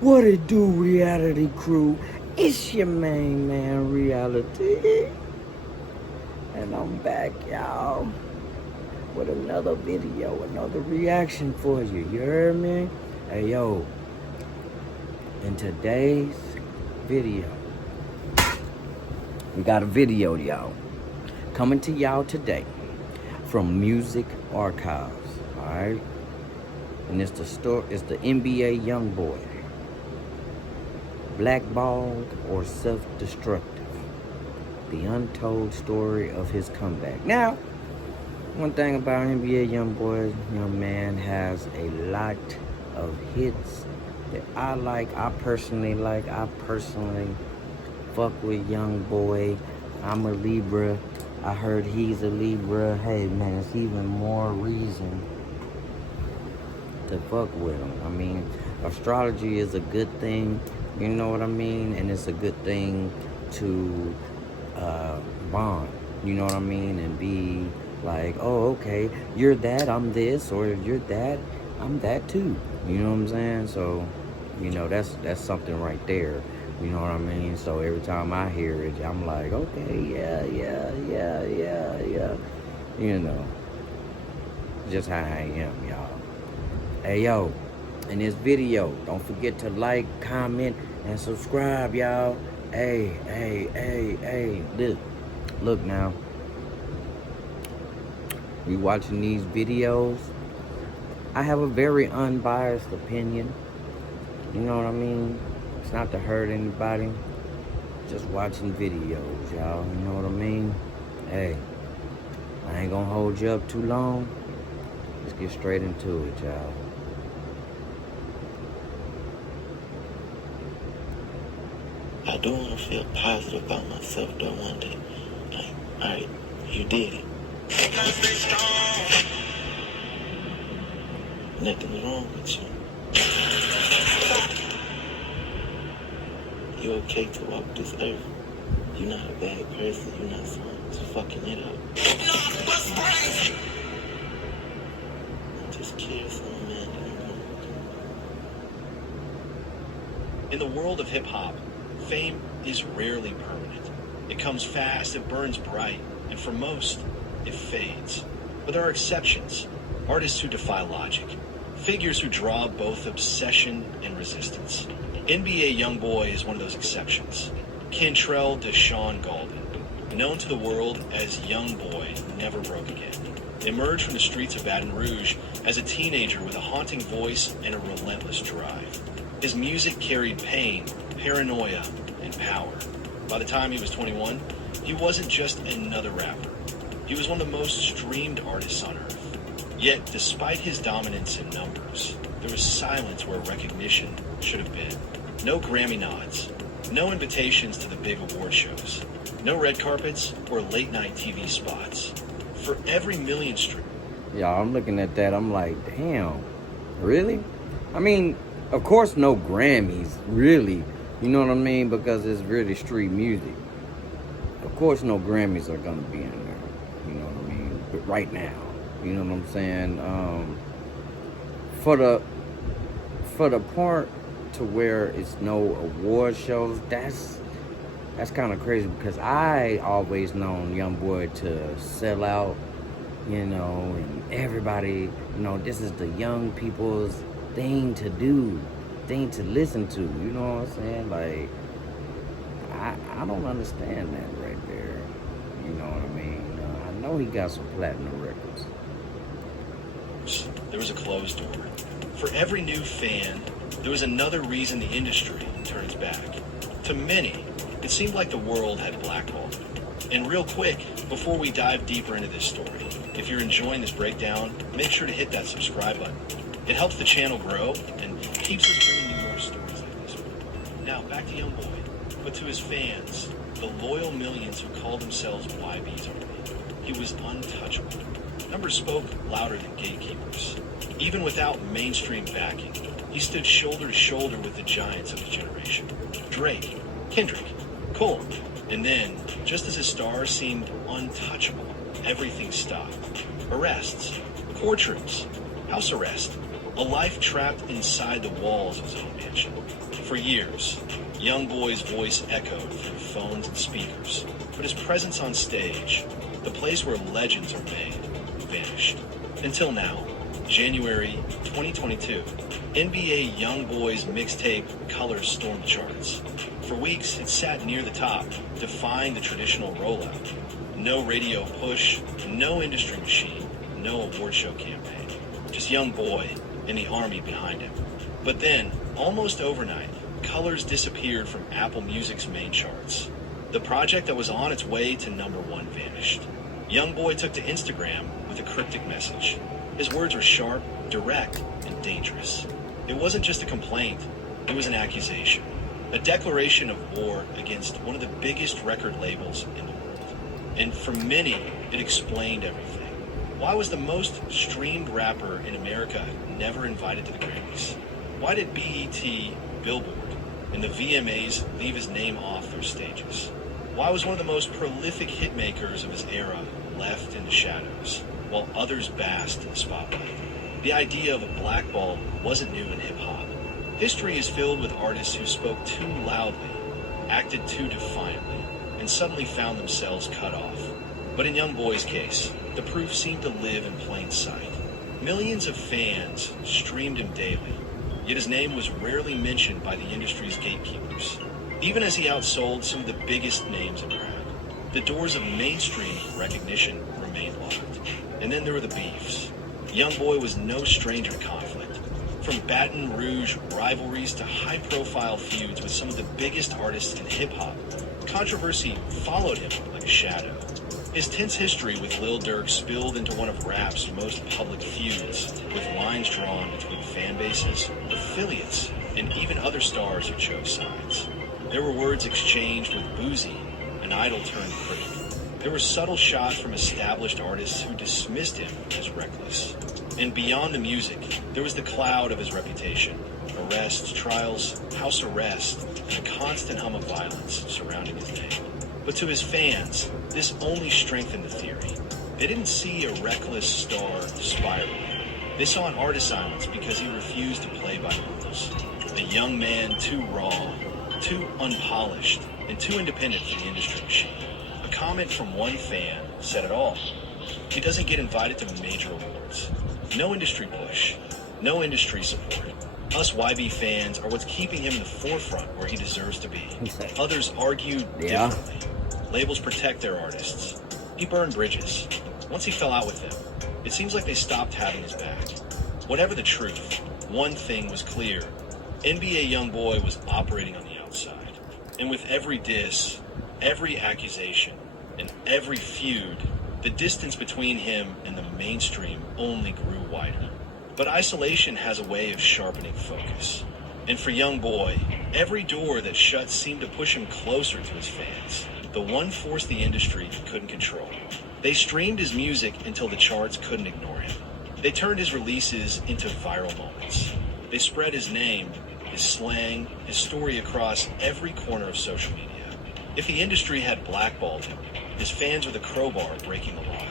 What it do, reality crew? It's your main man, Reality. And I'm back, y'all, with another video, another reaction for you. You heard me? Hey, yo, in today's video, we got a video, y'all, coming to y'all today from Music Archives, alright? And it's the NBA YoungBoy. Blackballed or self-destructive. The untold story of his comeback. Now, one thing about NBA YoungBoy, young man, has a lot of hits that I like. I personally fuck with YoungBoy. I'm a Libra. I heard he's a Libra. Hey man, it's even more reason to fuck with him. I mean, astrology is a good thing, you know what I mean? And it's a good thing to bond, you know what I mean? And be like, oh, okay, you're that, I'm this, or you're that, I'm that too. You know what I'm saying? So, you know, that's something right there. You know what I mean? So every time I hear it, I'm like, okay, yeah. You know, just how I am, y'all. Hey, yo, in this video, don't forget to like, comment, and subscribe, y'all. Hey, look now. We watching these videos. I have a very unbiased opinion. You know what I mean? It's not to hurt anybody. Just watching videos, y'all. You know what I mean? Hey, I ain't gonna hold you up too long. Let's get straight into it, y'all. I do want to feel positive about myself though one day. Like, alright, you did it. Nothing's wrong with you. You're okay to walk this earth. You're not a bad person. You're not someone who's fucking it up. I'm just curious on a man. In the world of hip-hop, fame is rarely permanent. It comes fast, it burns bright, and for most, it fades. But there are exceptions. Artists who defy logic. Figures who draw both obsession and resistance. NBA YoungBoy is one of those exceptions. Kentrell Deshaun Golden, known to the world as YoungBoy, never broke again. Emerged from the streets of Baton Rouge as a teenager with a haunting voice and a relentless drive. His music carried pain, paranoia, and power. By the time he was 21, he wasn't just another rapper. He was one of the most streamed artists on earth. Yet, despite his dominance in numbers, there was silence where recognition should have been. No Grammy nods, no invitations to the big award shows, no red carpets or late-night TV spots. For every million stream. Y'all, I'm looking at that, I'm like, damn, really? I mean, of course no Grammys, really. You know what I mean? Because it's really street music. Of course no Grammys are gonna be in there. You know what I mean? But right now, you know what I'm saying? For the part to where it's no award shows, that's kind of crazy, because I always known YoungBoy to sell out, you know, and everybody, you know, this is the young people's thing to do, thing to listen to, you know what I'm saying? Like, I don't understand that right there, you know what I mean? I know he got some platinum records. There was a closed door. For every new fan, there was another reason the industry turned its back. To many, it seemed like the world had blackballed. And real quick, before we dive deeper into this story, if you're enjoying this breakdown, make sure to hit that subscribe button. It helps the channel grow and keeps us bringing you more stories like this one. Now, back to YoungBoy, but to his fans, the loyal millions who called themselves YB's Army, he was untouchable. Numbers spoke louder than gatekeepers. Even without mainstream backing, he stood shoulder to shoulder with the giants of his generation. Drake, Kendrick, Cole. And then, just as his stars seemed untouchable, everything stopped. Arrests, courtrooms, house arrest, A life trapped inside the walls of his own mansion. For years, YoungBoy's voice echoed through phones and speakers, but his presence on stage, the place where legends are made, vanished. Until now, January 2022, NBA YoungBoy's mixtape Colors stormed the charts. For weeks, it sat near the top, defying the traditional rollout. No radio push, no industry machine, no award show campaign. Just YoungBoy and the army behind him. But then, almost overnight, Colors disappeared from Apple Music's main charts. The project that was on its way to #1 vanished. YoungBoy took to Instagram with a cryptic message. His words were sharp, direct, and dangerous. It wasn't just a complaint, it was an accusation. A declaration of war against one of the biggest record labels in the world. And for many, it explained everything. Why was the most streamed rapper in America never invited to the Grammys? Why did BET, Billboard, and the VMAs leave his name off their stages? Why was one of the most prolific hitmakers of his era left in the shadows, while others basked in the spotlight? The idea of a blackball wasn't new in hip-hop. History is filled with artists who spoke too loudly, acted too defiantly, and suddenly found themselves cut off. But in YoungBoy's case, the proof seemed to live in plain sight. Millions of fans streamed him daily, yet his name was rarely mentioned by the industry's gatekeepers. Even as he outsold some of the biggest names in rap, the doors of mainstream recognition remained locked. And then there were the beefs. YoungBoy was no stranger to conflict. From Baton Rouge rivalries to high-profile feuds with some of the biggest artists in hip-hop, controversy followed him like a shadow. His tense history with Lil Durk spilled into one of rap's most public feuds, with lines drawn between fan bases, affiliates, and even other stars who chose sides. There were words exchanged with Boozy, an idol-turned-critic. There were subtle shots from established artists who dismissed him as reckless. And beyond the music, there was the cloud of his reputation. Arrests, trials, house arrest, and a constant hum of violence surrounding his name. But to his fans, this only strengthened the theory. They didn't see a reckless star spiraling. They saw an artist silence because he refused to play by the rules. A young man too raw, too unpolished, and too independent for the industry machine. A comment from one fan said it all. He doesn't get invited to major awards. No industry push. No industry support. Us YB fans are what's keeping him in the forefront where he deserves to be. Others argue differently. Labels protect their artists. He burned bridges. Once he fell out with them, it seems like they stopped having his back. Whatever the truth, one thing was clear. NBA YoungBoy was operating on the outside. And with every diss, every accusation, and every feud, the distance between him and the mainstream only grew wider. But isolation has a way of sharpening focus. And for YoungBoy, every door that shut seemed to push him closer to his fans. The one force the industry couldn't control. They streamed his music until the charts couldn't ignore him. They turned his releases into viral moments. They spread his name, his slang, his story across every corner of social media. If the industry had blackballed him, his fans were the crowbar breaking the lock.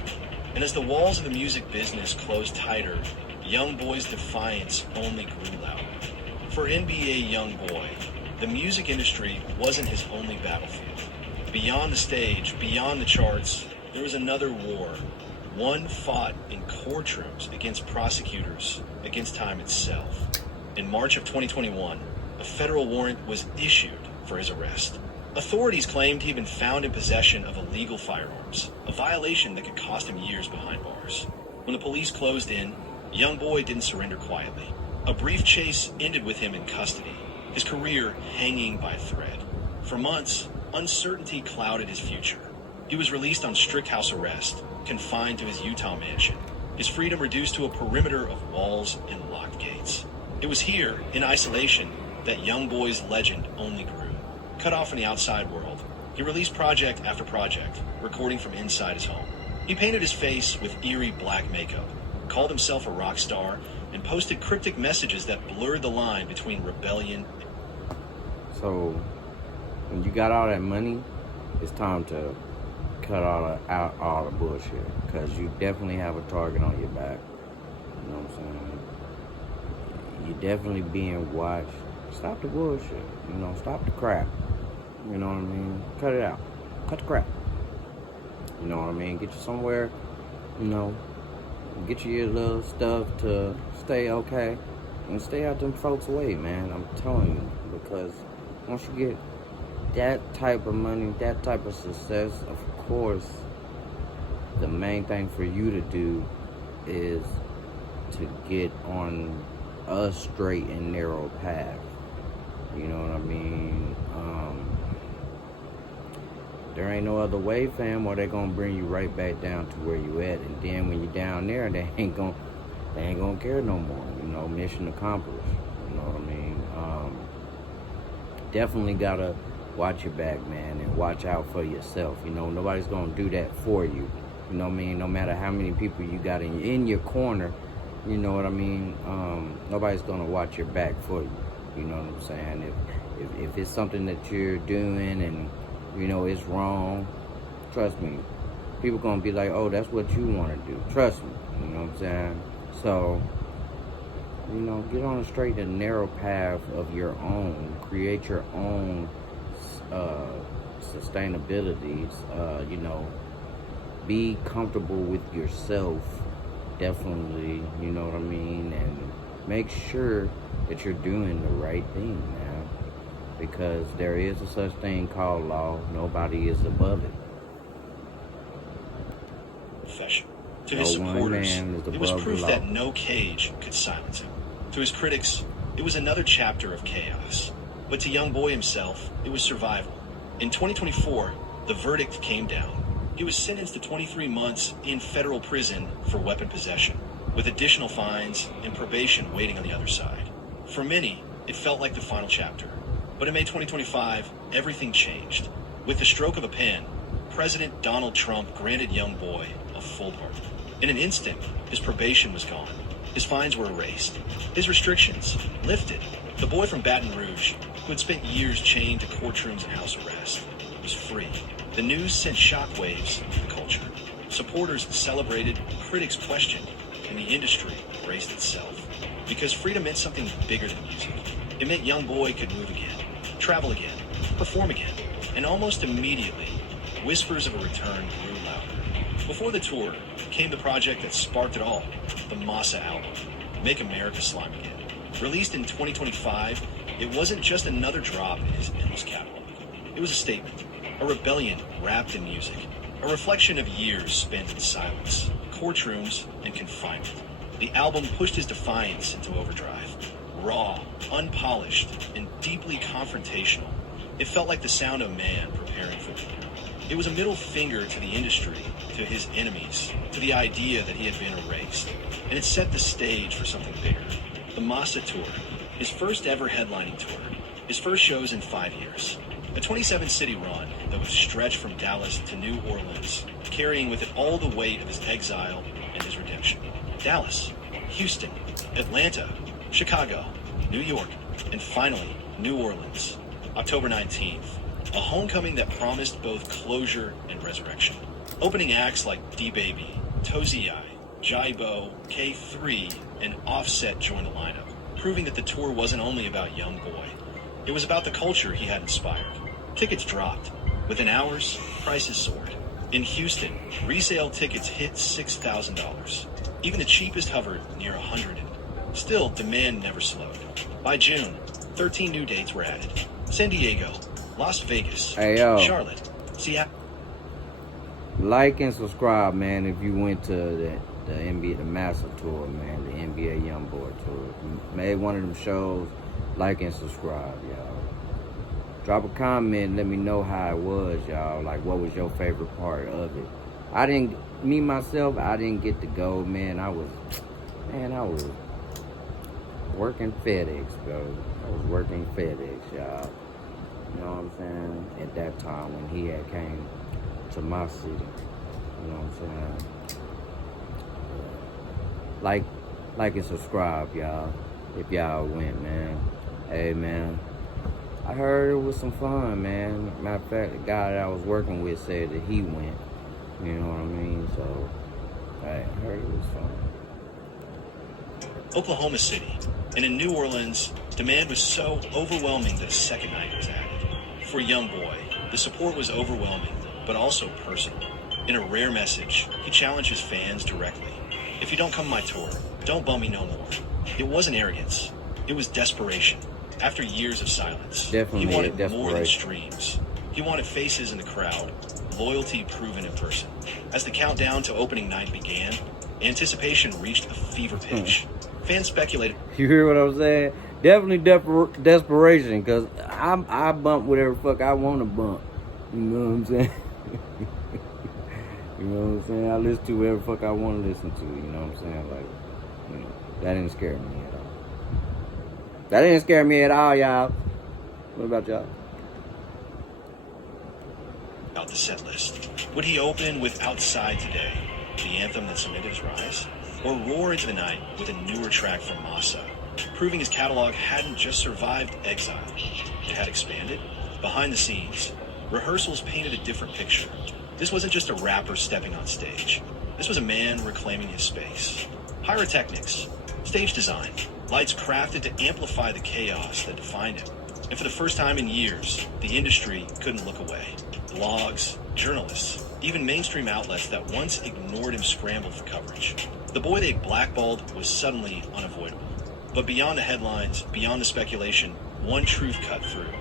And as the walls of the music business closed tighter, YoungBoy's defiance only grew louder. For NBA YoungBoy, the music industry wasn't his only battlefield. Beyond the stage, beyond the charts, there was another war. One fought in courtrooms against prosecutors, against time itself. In March of 2021, a federal warrant was issued for his arrest. Authorities claimed he'd been found in possession of illegal firearms, a violation that could cost him years behind bars. When the police closed in, YoungBoy didn't surrender quietly. A brief chase ended with him in custody, his career hanging by a thread. For months, uncertainty clouded his future. He was released on strict house arrest, confined to his Utah mansion, his freedom reduced to a perimeter of walls and locked gates. It was here, in isolation, that YoungBoy's legend only grew. Cut off from the outside world, he released project after project, recording from inside his home. He painted his face with eerie black makeup, called himself a rock star, and posted cryptic messages that blurred the line between rebellion. So, when you got all that money, it's time to cut out all the bullshit, because you definitely have a target on your back. You know what I'm saying? You're definitely being watched. Stop the bullshit. You know, stop the crap. You know what I mean? Cut it out. Cut the crap. You know what I mean? Get you somewhere, you know, get you your little stuff to stay okay. And stay out them folks' way, man. I'm telling you. Because once you get that type of money, that type of success, of course, the main thing for you to do is to get on a straight and narrow path. You know what I mean? There ain't no other way, fam, or they gonna bring you right back down to where you at. And then when you're down there, they ain't gonna care no more. You know, mission accomplished. You know what I mean? Definitely gotta watch your back, man, and watch out for yourself. You know, nobody's gonna do that for you. You know what I mean? No matter how many people you got in your corner, you know what I mean? Nobody's gonna watch your back for you. You know what I'm saying? If it's something that you're doing and you know it's wrong, trust me, people gonna be like, oh, that's what you want to do. Trust me. You know what I'm saying? So, you know, get on a straight and narrow path of your own. Create your own sustainabilities. You know, be comfortable with yourself. Definitely, you know what I mean? And make sure that you're doing the right thing, man. Because there is a such thing called law. Nobody is above it. Profession. To his supporters, it was proof that no cage could silence him. To his critics, it was another chapter of chaos. But to YoungBoy himself, it was survival. In 2024, the verdict came down. He was sentenced to 23 months in federal prison for weapon possession, with additional fines and probation waiting on the other side. For many, it felt like the final chapter. But in May 2025, everything changed. With the stroke of a pen, President Donald Trump granted YoungBoy a full pardon. In an instant, his probation was gone. His fines were erased. His restrictions lifted. The boy from Baton Rouge, who had spent years chained to courtrooms and house arrest, was free. The news sent shockwaves through the culture. Supporters celebrated, critics questioned, and the industry braced itself. Because freedom meant something bigger than music. It meant YoungBoy could move again, travel again, perform again, and almost immediately, whispers of a return grew louder. Before the tour came the project that sparked it all, the Massa album, Make America Slime Again. Released in 2025, it wasn't just another drop in his endless catalog. It was a statement, a rebellion wrapped in music, a reflection of years spent in silence, courtrooms, and confinement. The album pushed his defiance into overdrive. Raw, unpolished, and deeply confrontational, it felt like the sound of man preparing for war. It was a middle finger to the industry, to his enemies, to the idea that he had been erased. And it set the stage for something bigger. The Massa Tour, his first ever headlining tour, his first shows in 5 years. A 27-city run that would stretch from Dallas to New Orleans, carrying with it all the weight of his exile and his redemption. Dallas, Houston, Atlanta, Chicago, New York, and finally, New Orleans. October 19th, a homecoming that promised both closure and resurrection. Opening acts like D-Baby, Tozi-I, Jaibo, K3, and Offset joined the lineup, proving that the tour wasn't only about YoungBoy. It was about the culture he had inspired. Tickets dropped. Within hours, prices soared. In Houston, resale tickets hit $6,000. Even the cheapest hovered near $100. Still, demand never slowed. By June, 13 new dates were added. San Diego, Las Vegas, Charlotte, Seattle. Like and subscribe, man, if you went to the NBA, the Master Tour, man, the NBA YoungBoy Tour. If you made one of them shows, like and subscribe, y'all. Drop a comment, let me know how it was, y'all. Like, what was your favorite part of it? I didn't get to go, man. I was working FedEx, bro. I was working FedEx, y'all. You know what I'm saying? At that time when he had came to my city. You know what I'm saying? Like and subscribe, y'all. If y'all went, man. Hey, man. I heard it was some fun, man. Matter of fact, the guy that I was working with said that he went. You know what I mean? So, I heard it was fun. Oklahoma City. And in New Orleans, demand was so overwhelming that a second night was added. For YoungBoy, the support was overwhelming, but also personal. In a rare message, he challenged his fans directly. If you don't come to my tour, don't bum me no more. It wasn't arrogance. It was desperation. After years of silence, Definitely he wanted more than desperation. streams. He wanted faces in the crowd, loyalty proven in person. As the countdown to opening night began, anticipation reached a fever pitch. Fans speculated. You hear what I'm saying? Definitely desperation, because I bump whatever fuck I want to bump. You know what I'm saying? You know what I'm saying? I listen to whatever fuck I want to listen to. You know what I'm saying? Like, you know, that didn't scare me at all. That didn't scare me at all, y'all. What about y'all? Out the set list. Would he open with Outside Today, the anthem that cemented his rise? Or roar into the night with a newer track from Massa, proving his catalog hadn't just survived exile, it had expanded? Behind the scenes, rehearsals painted a different picture. This wasn't just a rapper stepping on stage. This was a man reclaiming his space. Pyrotechnics, stage design, lights crafted to amplify the chaos that defined him. And for the first time in years, the industry couldn't look away. Blogs, journalists, even mainstream outlets that once ignored him scrambled for coverage. The boy they blackballed was suddenly unavoidable. But beyond the headlines, beyond the speculation, one truth cut through.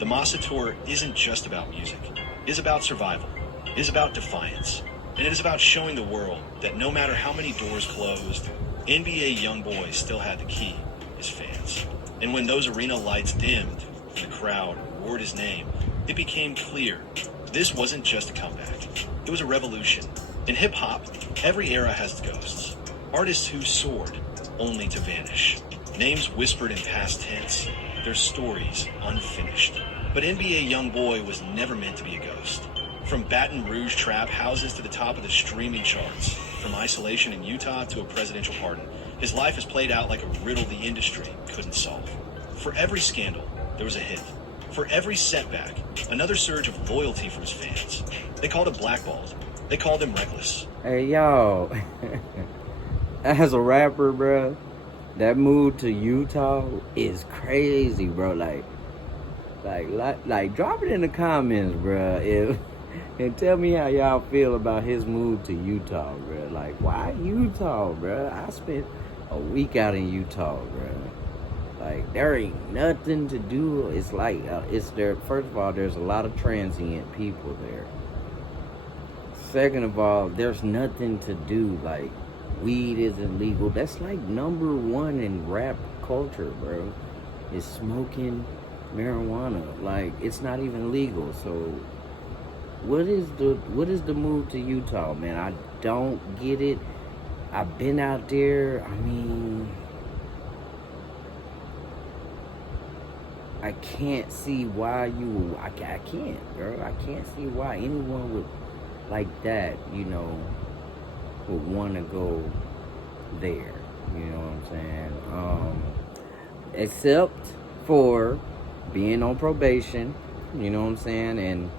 The Massa Tour isn't just about music. It is about survival. It is about defiance. And it is about showing the world that no matter how many doors closed, NBA YoungBoy still had the key, his fans. And when those arena lights dimmed and the crowd roared his name, it became clear this wasn't just a comeback. It was a revolution. In hip-hop, every era has ghosts. Artists who soared, only to vanish. Names whispered in past tense, their stories unfinished. But NBA YoungBoy was never meant to be a ghost. From Baton Rouge trap houses to the top of the streaming charts, from isolation in Utah to a presidential pardon, his life has played out like a riddle the industry couldn't solve. For every scandal, there was a hit. For every setback, another surge of loyalty from his fans. They called him Blackballed. They called him reckless. Hey, yo. As a rapper, bro, that move to Utah is crazy, bro. Like, drop it in the comments, bro. And tell me how y'all feel about his move to Utah, bro. Like, why Utah, bro? I spent a week out in Utah, bro. Like, there ain't nothing to do. It's like, it's there. First of all, there's a lot of transient people there. Second of all, there's nothing to do. Like, weed isn't legal. That's like number one in rap culture, bro. Is smoking marijuana. Like, it's not even legal. So, what is the move to Utah, man? I don't get it. I've been out there. I mean, I can't see why I can't, bro. I can't see why anyone would like that, you know, would want to go there. You know what I'm saying? Except for being on probation, you know what I'm saying, and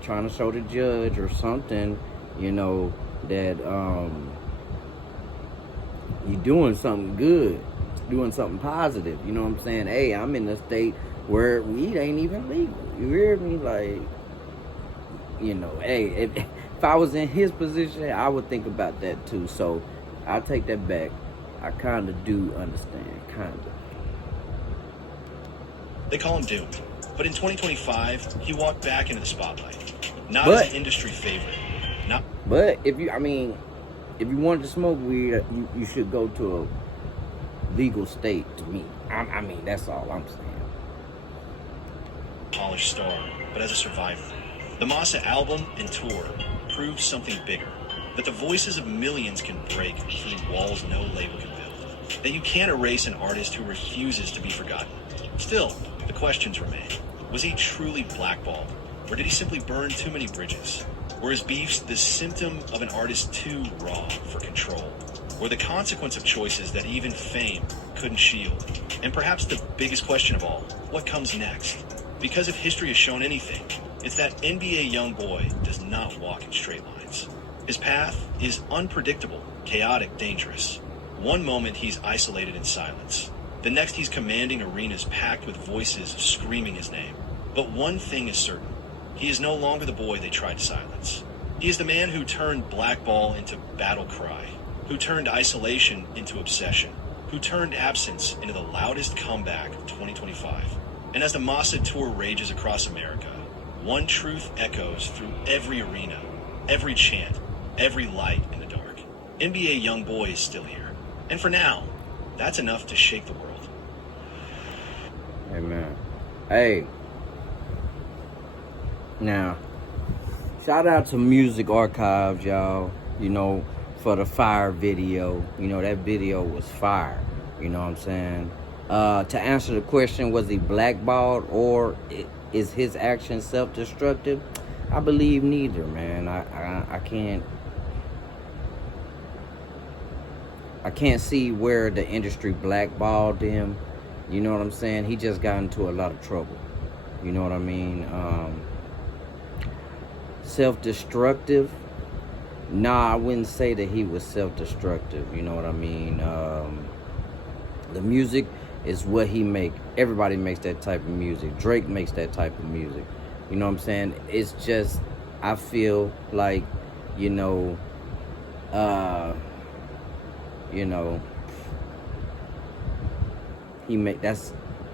trying to show the judge or something, you know, that you're doing something good, doing something positive. You know what I'm saying? Hey, I'm in a state where weed ain't even legal. You hear me? Like, you know, hey, if I was in his position, I would think about that too. So I'll take that back. I kind of do understand, kind of. They call him doomed. But in 2025, he walked back into the spotlight. Not But- as an industry favorite. Not But if you wanted to smoke weed, you should go to a legal state. To me, I mean, that's all I'm saying. a polished star, but as a survivor. The Massa album and tour proved something bigger. That the voices of millions can break through walls no label can build. That you can't erase an artist who refuses to be forgotten. Still, the questions remain. Was he truly blackballed? Or did he simply burn too many bridges? Were his beefs the symptom of an artist too raw for control? Or the consequence of choices that even fame couldn't shield? And perhaps the biggest question of all, what comes next? Because if history has shown anything, it's that NBA YoungBoy does not walk in straight lines. His path is unpredictable, chaotic, dangerous. One moment he's isolated in silence. The next, he's commanding arenas packed with voices screaming his name. But one thing is certain. He is no longer the boy they tried to silence. He is the man who turned Blackball into battle cry, who turned isolation into obsession, who turned absence into the loudest comeback of 2025. And as the Massa tour rages across America, one truth echoes through every arena, every chant, every light in the dark. NBA YoungBoy is still here. And for now, that's enough to shake the world. Amen. Hey. Now, shout out to Music Archives, y'all. You know, for the fire video. You know, that video was fire. You know what I'm saying? To answer the question, was he blackballed or is his action self-destructive? I believe neither, man. I can't see where the industry blackballed him. You know what I'm saying? He just got into a lot of trouble. You know what I mean? Self-destructive? Nah, I wouldn't say that he was self-destructive. You know what I mean? The music is what he make. Everybody makes that type of music. Drake makes that type of music. You know what I'm saying? It's just, I feel like, you know,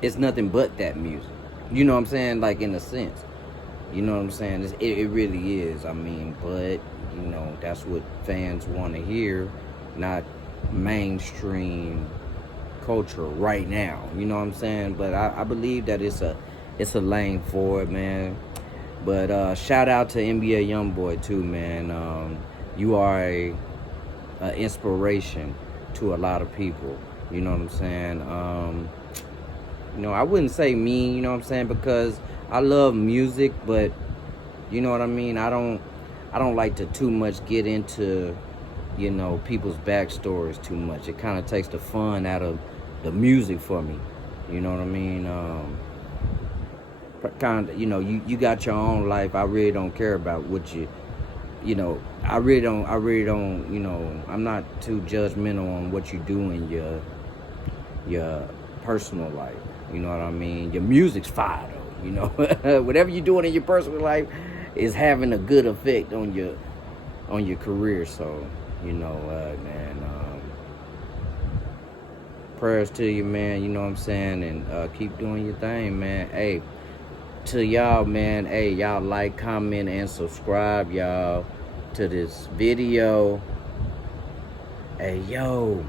it's nothing but that music. You know what I'm saying? Like, in a sense. You know what I'm saying? It really is. I mean, but, you know, that's what fans want to hear, not mainstream culture right now. You know what I'm saying? But I believe that it's a lane for it, man. But shout out to NBA YoungBoy too, man. You are a inspiration to a lot of people. You know what I'm saying? You know, I wouldn't say mean, you know what I'm saying, because I love music, but you know what I mean? I don't like to too much get into, you know, people's backstories too much. It kind of takes the fun out of the music for me. You know what I mean? Kind of, you know, you got your own life. I really don't care about what you know, I really don't, you know, I'm not too judgmental on what you do in your personal life. You know what I mean? Your music's fire though, you know. Whatever you're doing in your personal life is having a good effect on your career. So, you know, man, prayers to you, man, you know what I'm saying, and keep doing your thing, man. Hey, to y'all, man, hey, y'all like, comment, and subscribe, y'all, to this video. Hey, yo,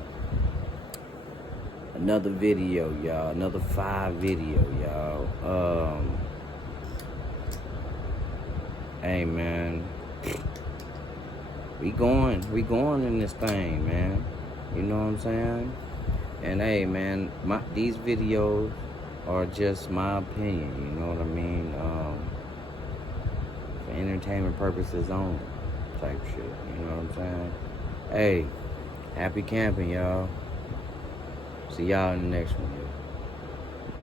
another video, y'all, another 5 video, y'all. Hey, man, we going in this thing, man. You know what I'm saying? And hey, man, these videos are just my opinion, you know what I mean? For entertainment purposes only, type shit, you know what I'm saying? Hey, happy camping, y'all. See y'all in the next one, yo.